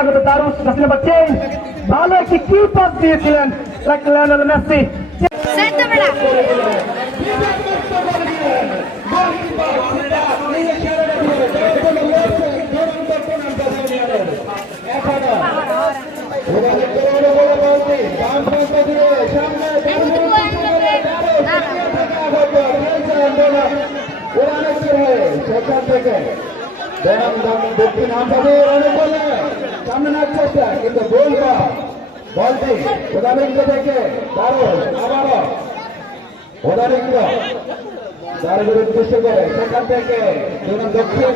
থেকে কেনি থেকে আগত দারুস নাসির নাম্বার টেন ভালো একটি কি পাস দিয়েছিলেন লাইক লিওনেল মেসি Sento বেটা সেখান থেকে ব্যায়াম দাম দক্ষিণ আসামে অনেক বলে সামনে চেষ্টা কিন্তু গোল বলটি উদাহরণ থেকে দারুণ, আবারও। উদাহরণ যার উদ্দেশ্য করে, সেখান থেকে দুই দক্ষিণ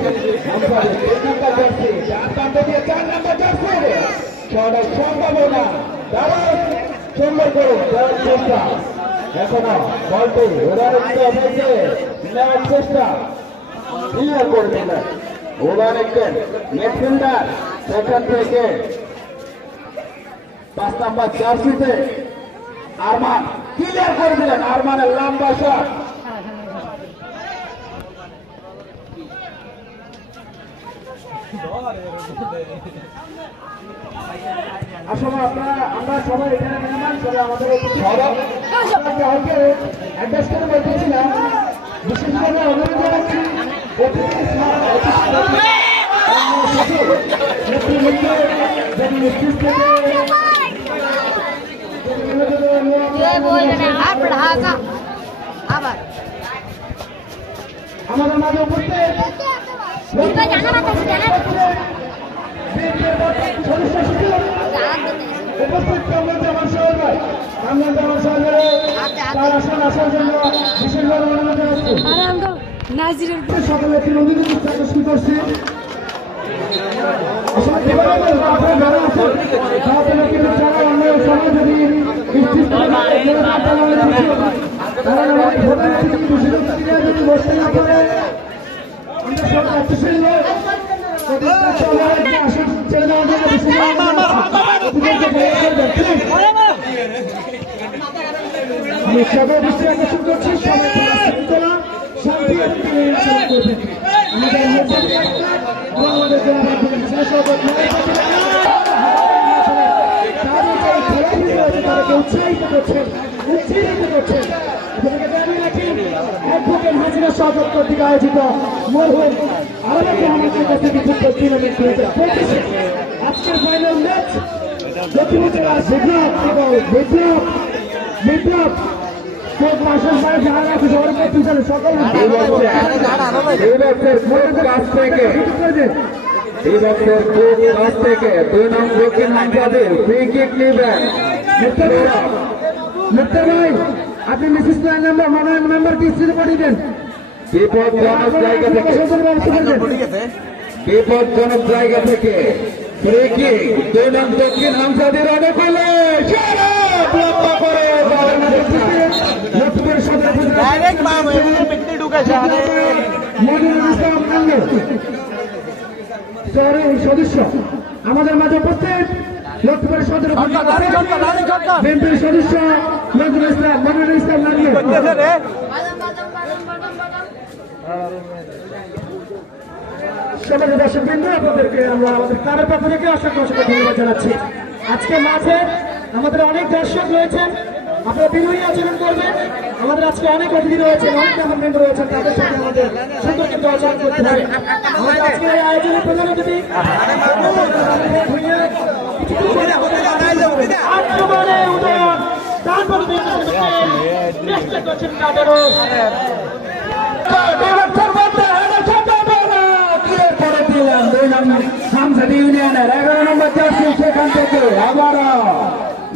সম্ভাবনা। দারুণ সুন্দর করুন, দেওয়ার চেষ্টা। এখনও বলটি চেষ্টা। করে ওভার একজন মিডফিল্ডার সেখান থেকে পাঁচ নাম্বার জার্সিতে আরমান ক্লিয়ার করে দিলেন, আরমানের লম্বা শট আসলে আপনারা, আমরা সবাই এখানে মেহমান, সবাই আমাদের সবাইকে হয়তো অ্যাড্রেস করে বলতেছিলাম বিশেষভাবে অনুরোধ জানাচ্ছি আবার। আমাদের মাঝে উপস্থিত উপস্থিত কামনা জামান সাহেব কামনা জামান সাহেবের আসন আসার জন্য বিশেষভাবে অনুমতি আসছে নাজিরের সকলে একটি নদীতে প্রকাশ করছি। আমি সবাই দৃষ্টি করছি। সবাই শৃঙ্খলা শান্তি এবং নিয়ন্ত্রণ করবেন আমাদের আমাদের উৎসাহিত করছেন উৎসাহিত করছেন অ্যাডভোকেট হাজিরা সহযোগ কর্তৃক আয়োজিত মরহুম আজকের ফাইনাল ম্যাচ যারা আছে সবার পিছনে সকল বিভক্তের খুব কাছ থেকে বিভক্তের খুব কাছ থেকে দুই নং দক্ষিণ হামজাদে ফ্রি কিক নেবেন। মুক্তা ভাই আপনি মিসেস প্ল্যান নাম্বার মনোনয়ন মেম্বার কি স্থির পাঠিয়ে দেন বিপজ্জনক জায়গা থেকে বিপজ্জনক জায়গা থেকে ফ্রি কিক দুই নং দক্ষিণ হামজাদের অনুকূলে লম্বা করে ডাইরেক্ট সদস্য আমাদের মাঝে উপস্থিত লক্ষ্মীপুর সদস্য নজরুল ইসলাম মনিরুল ইসলাম আপনাদেরকে থেকে জানাচ্ছি আজকে মাঠে আমাদের অনেক দর্শক রয়েছেন। আপনারা বিনয়ী আচরণ করবেন। আমাদের আজকে অনেক অতিথি রয়েছে, অনেক আমার মেম্বার রয়েছেন তাদের সাথে আমাদের সুন্দর আচরণ করতে হবে। আমাদের আজকে এই আয়োজনের প্রধান অতিথি হেডে সম্ভাবনা ক্লিয়ার করে দিলেন দুই নম্বর হামজাদ ইউনিয়নের এগারো নম্বর জার্সি সেখান থেকে আবারও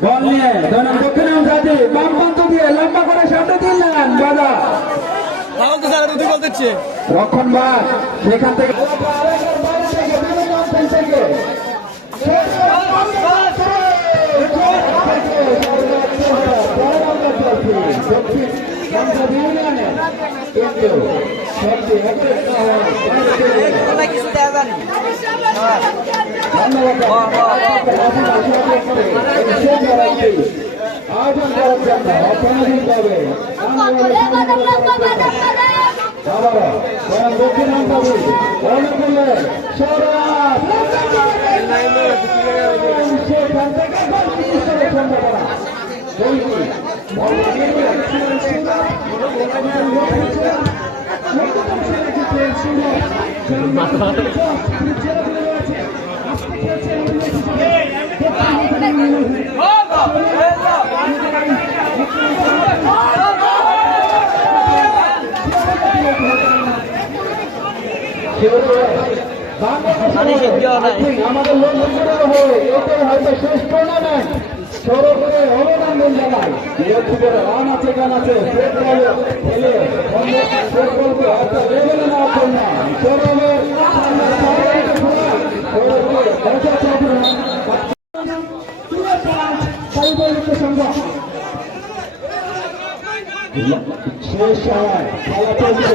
বল নিয়ে দুই নম্বর দক্ষিণ হামজাদি বাম প্রান্ত দিয়ে লম্বা করে সামনে দিলেন বাজা তাহলে তো স্যার দুটি বল দিচ্ছে। রক্ষণ ভাই সেখান থেকে কিছু আবারও দক্ষিণ অঞ্চলে অনুকূলে আমাদের লক্ষ্মীপুরের হয়ে এটাই হয়তো শেষ টুর্নামেন্ট সৌরভ করে অভিনন্দন জানাই। রান আছে গান আছে সেট খেলে সেট বলকে লেভেলে নেওয়ার জন্য। সৌরভের সৌরভকে দেখা চাপে শেষ সময় খেলা চলছে।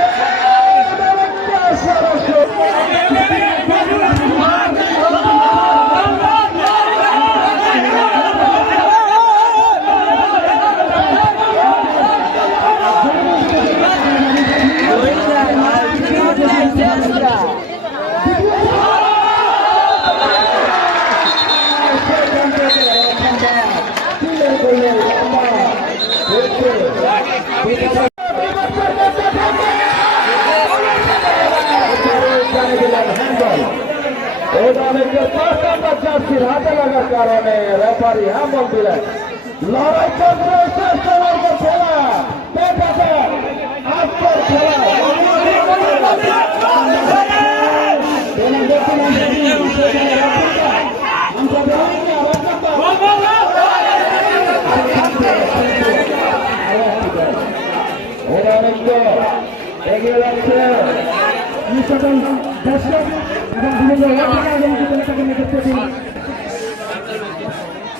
হাতে লাগার কারণে রেফারি হ্যাম্বল দিলেন লড়াই চলছে, শেষ পর্যন্ত খেলা পেটাতে আজকের এগিয়ে যাচ্ছে। সকল দর্শক এবং বিভিন্ন এলাকা এবং জীবনটাকে নেতৃত্ব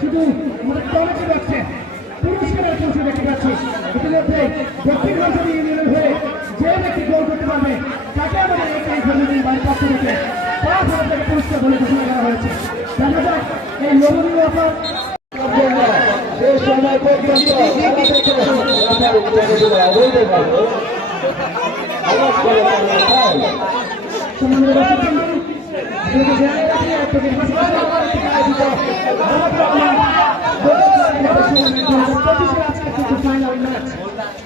শুধু আমাদের কমিটি পাচ্ছে পুরস্কারের পৌঁছে দেখতে পাচ্ছি। ইতিমধ্যে দক্ষিণ ভারতীয় ইউনিয়নের হয়ে যে ব্যক্তি গোল করতে পারবে তাকে আমাদের এই ইনফরমেশন বাড়ির পক্ষ থেকে। পাঁচ হাজার টাকা পুরস্কার বলে ঘোষণা করা হয়েছে। দেখা যাক এই নবনীয় অফার। সেই সময় পর্যন্ত থেকে রেফারি ছেড়ে দিলে অবৈধ ভাবে আওয়াজ করে তাহলে ফাউল। সম্মানিত দর্শক মণ্ডলী, আপনাদের জানিয়ে রাখি আপনাদের পাশাপাশি আমার থেকে আয়োজিত আজকে কিন্তু ফাইনাল ম্যাচ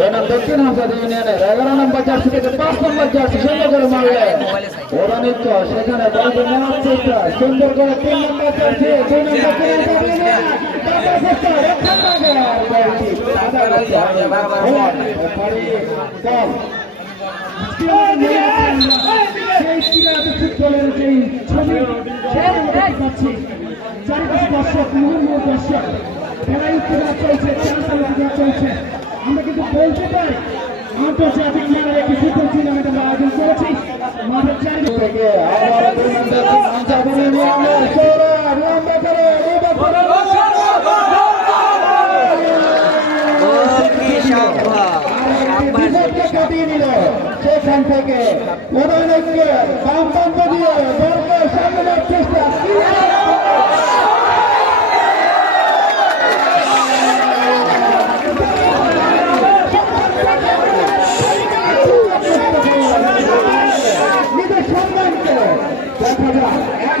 বেনাম দক্ষিণ হাসাদ ইউনিয়নের এগারো নম্বর জার্সি থেকে পাঁচ নম্বর জার্সি সুন্দর করে মারলে দর্শক মুহুর্মুহ দর্শক উত্তেজনা চলছে উত্তেজনা চলছে আমরা কিন্তু বলতে চাই আন্তর্জাতিক মেলার একটি ফুটবল টুর্নামেন্ট আয়োজন করেছি। মাঠের চারিদিক সেখান থেকে প্রধানকে বামপন্থ দিয়ে বর্গের সামনে চেষ্টা।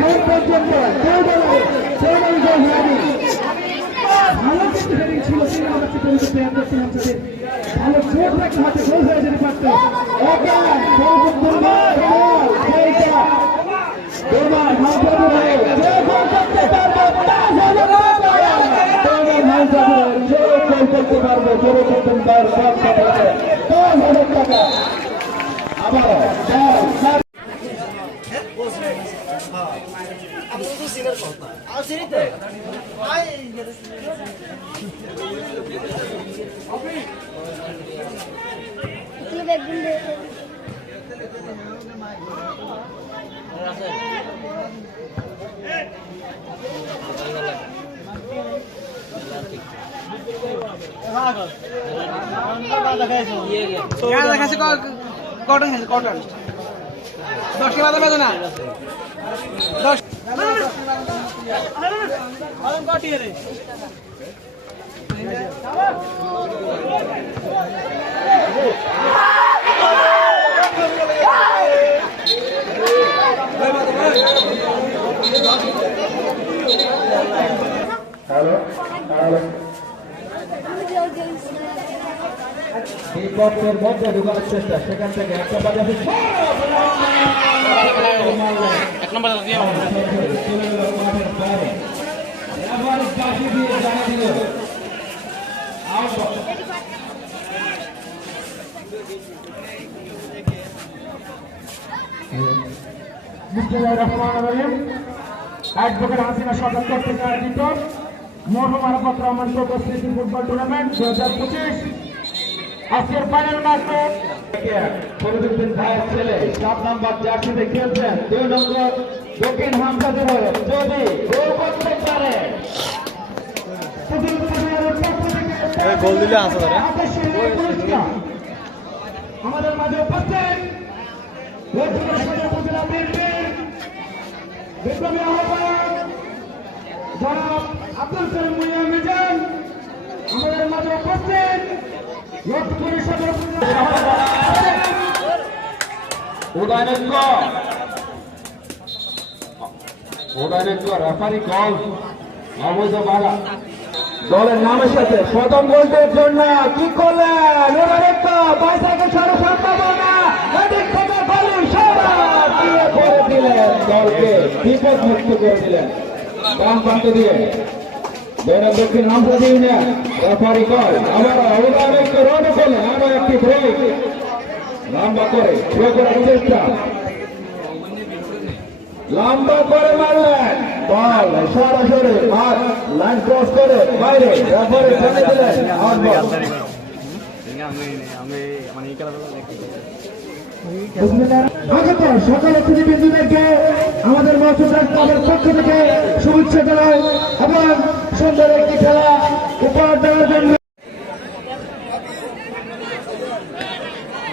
এখন পর্যন্ত কেউ দলে কেউ দলে জয় হয়নি ভালো কিন্তু হেডিং ছিল তিন নম্বর চিত্রের প্লেয়ার করতে ভালো চোট রাখতে হাতে গোল হয়ে যেতে পারতো ওকে বহুত দুর্বল বল সেইটা দুর্বল হাউসাদু ভাই যে গোল করতে পারবে পাঁচ হাজার টাকা দুর্বল হাউসাদু ভাই যে গোল করতে পারবে জোরে করতে পারবে পাঁচ হাজার টাকা আবারও চার চার তুই বেগুন দে কেন দেখাচ্ছে কটন খাইছে কটন দশ কে বাদে না দশ কটি রে হ্যালো হ্যালো জল জল মধ্যে ঢুকানোর চেষ্টা সেখান থেকে একটা বাজাতে এক নম্বর দিয়ে বিসমিল্লাহির রহমানির রহিম অ্যাডভোকেট হাসিনা সরকার কর্তৃক আয়োজিত মরহুম আরাফাত রহমান চৌধুরী স্মৃতি ফুটবল টুর্নামেন্ট দু হাজার পঁচিশ। আজকের ফাইনাল ম্যাচে ফরিদুদ্দিন ভাইয়ের ছেলে সাত নম্বর জার্সিতে খেলছেন। দুই নম্বর দক্ষিণ হামসাদের যদি গোল করতে পারে। গোল দিলে আসা ধরে। আমাদের মাঝে উপস্থিত বিপ্লবী আহ্বায়ক জনাব আব্দুল করিম মুনিয়া মিজান আমাদের মাঝে উপস্থিত সদর উপজেলা উদয়নজ্ঞ উদয়নজ্ঞ রেফারি কল অবৈধ বাধা দলের নামের সাথে প্রথম গোলটির জন্য কি করলেন পয়সাকে দলকে বিপদ মুক্ত করে দিলেন বাম প্রান্ত দিয়ে। দৈনিক দক্ষিণ হামসাদ ইউনিয়ন, রেফারি কল। আবার উদয়নজ্ঞ রোড করলেন আবার একটি ব্রেক লম্বা করে থ্রো করার চেষ্টা। লম্বা করে মারলেন বল সরাসরি আর লাইন ক্রস ফেলে দিলেন আউট বল। আগত আমাদের পক্ষ থেকে শুভেচ্ছা জানাই এবং সুন্দর একটি খেলা উপহার দেওয়ার জন্য।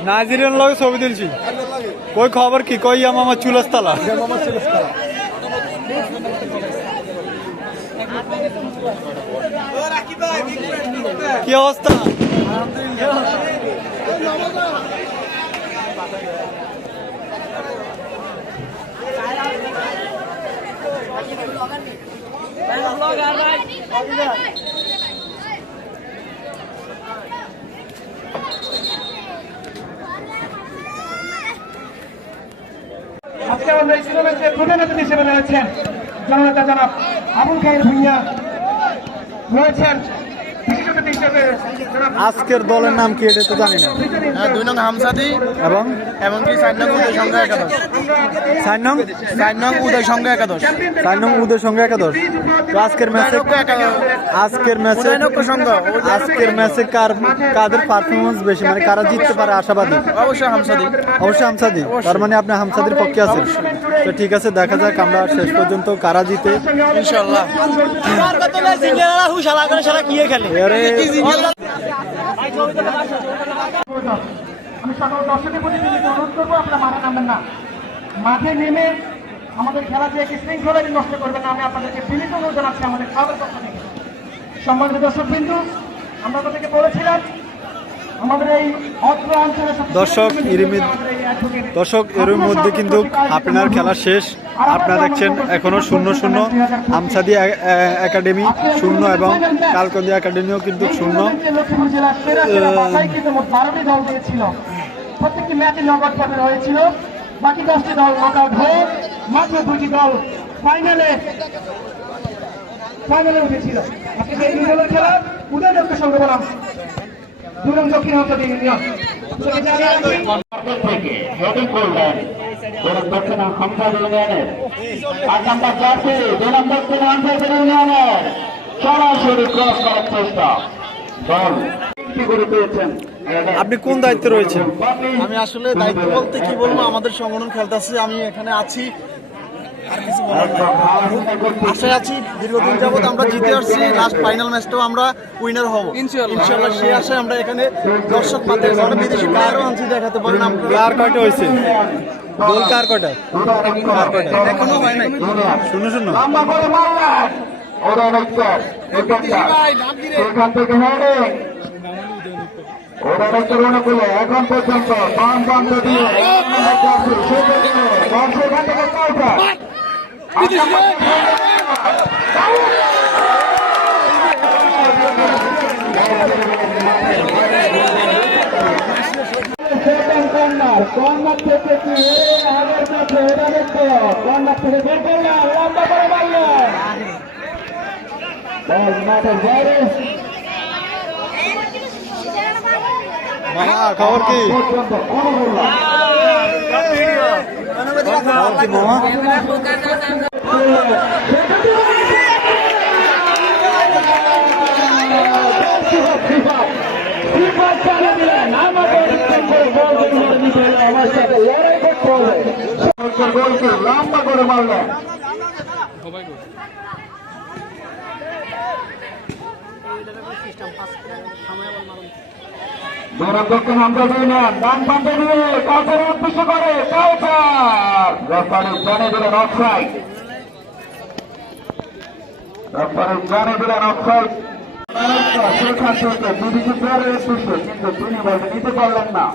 নাজিরের লগে ছবি তুলছি। কই খবর কি? কই আমার চুলস্তালা? কি অবস্থা? আজকে এই টুর্নামেন্টের প্রধান অতিথি হিসেবে রয়েছেন। জননেতা জনাব আবুল খাইর ভুইয়া রয়েছেন বিশেষ অতিথি হিসেবে জনাব আজকের দলের নাম কি এটা তো জানি না। হ্যাঁ দুই নং হামসাদি এবং? এবং কি চার নং উদয় সংখ্যা একাদশ। চার নং? চার নং উদয় সংখ্যা একাদশ। চার নং উদয় সঙ্গে একাদশ। তো আজকের ম্যাচে আজকের ম্যাচে সংঘ। আজকের ম্যাচে কার কাদের পারফরমেন্স বেশি? মানে কারা জিততে পারে আশাবাদী? অবশ্যই হামসাদি অবশ্যই হামসাদি তার মানে আপনি হামসাদির পক্ষে আছেন। তো ঠিক আছে দেখা যাক আমরা শেষ পর্যন্ত কারা জিতে। ইনশাআল্লাহ। এবারে আমি সকল দর্শকের প্রতি অনুরোধ করব, আপনারা মাঠে নামবেন না। মাঠে নেমে আমাদের খেলা যে শৃঙ্খলা নষ্ট করবেন না। আমি আপনাদেরকে বিনীত অনুরোধ জানাচ্ছি আমাদের খাবার পক্ষ থেকে। সম্মানিত দর্শক বিন্দু আমরা তাদেরকে বলেছিলাম দর্শক। দর্শক এর মধ্যে কিন্তু আপনার খেলা শেষ। আপনারা দেখছেন এখনও শূন্য শূন্য আমসাদি একাডেমি শূন্য এবং কালকন্দি একাডেমিও কিন্তু শূন্য। প্রত্যেকটি ম্যাচে পর্বে হয়েছিল বাকি দশটি দল নকআউট হয়ে মাত্র দুটি দল ফাইনালে ফাইনালে উঠেছিল। আজকে এই দুই দলের খেলা বললাম দুরং দক্ষিণ থেকে হেডিং করলেন দোলন দক্ষিণ হামসাদ ইউনিয়নের পাঁচ নাম্বার জার্সি দোলন দক্ষিণ হামসাদ ইউনিয়নের সরাসরি ক্রস করার চেষ্টা। দল কি করে পেয়েছেন। আপনি কোন দায়িত্বে রয়েছেন? আমি আসলে দায়িত্ব বলতে কি বলব? আমাদের সংগঠন খেলতেছে আমি এখানে আছি আর কিছু বলার নাই। আশায় আছি দীর্ঘদিন যাবত আমরা জিতে আসছি লাস্ট ফাইনাল ম্যাচটাও আমরা উইনার হব। ইনশাল্লাহ সেই আশায় আমরা এখানে দর্শক মাতে আমরা বিদেশি প্লেয়ারও আনছি দেখাতে পারেন কার কয়টা হয়েছে? গোল কার কয়টা? কার কয়টা? এখনও হয় নাই। এখন পর্যন্ত সেখান থেকে কি আগের কাছে ওরা দেখো কর্নার থেকে বের করলেন লম্বা করে মারলেন মাঠের বাইরে খবর কি পর্যন্ত অনুকূল খবর কি মামা লম্বা করে মারলেন দক্ষিণ আমরা দিই না ডান প্রান্তে দিয়ে কাউচার উদ্দেশ্য করে কাউচার রেফারি জানে দিলেন অফসাইড রেফারি জানে দিলেন অফসাইড সেখান থেকে বিদেশি প্লেয়ারের উদ্দেশ্যে কিন্তু তিনি বলতে নিতে পারলেন না।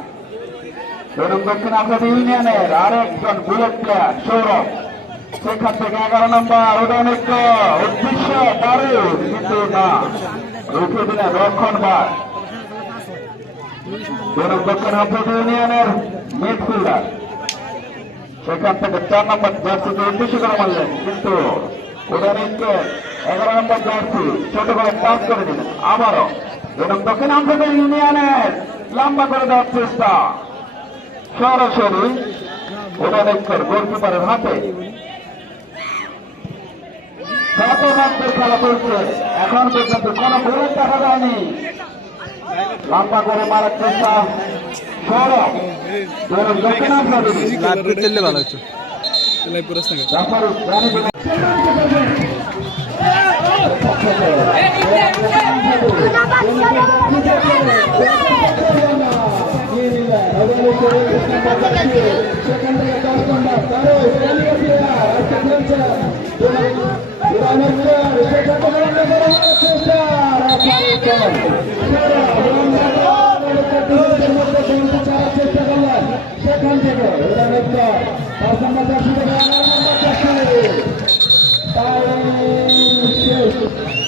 এবং দক্ষিণ আফ্রিকা ইউনিয়নের আরেকজন বুলেট প্লেয়ার সৌরভ। সেখান থেকে এগারো নম্বর অনেক উদ্দেশ্য দারুণ চার নম্বর জার্সিকে উদ্দেশ্য করে মারলেন, কিন্তু উদাহরণকে এগারো নম্বর জার্সি ছোট করে টাচ করে দিলেন আবারও এবং দক্ষিণ আফ্রিকা ইউনিয়নের লম্বা করে দেওয়ার চেষ্টা সরাসরি উদাহরণের গোলকিপারের হাতে। শত মাত্রের খেলা চলছে এখন পর্যন্ত কোনো গোল দেখা যায়নি লম্বা করে মারার চেষ্টা সৌরভ দক্ষিণ আফ্রিকা সেখান থেকে তার সম্পর্কে তার Thank you.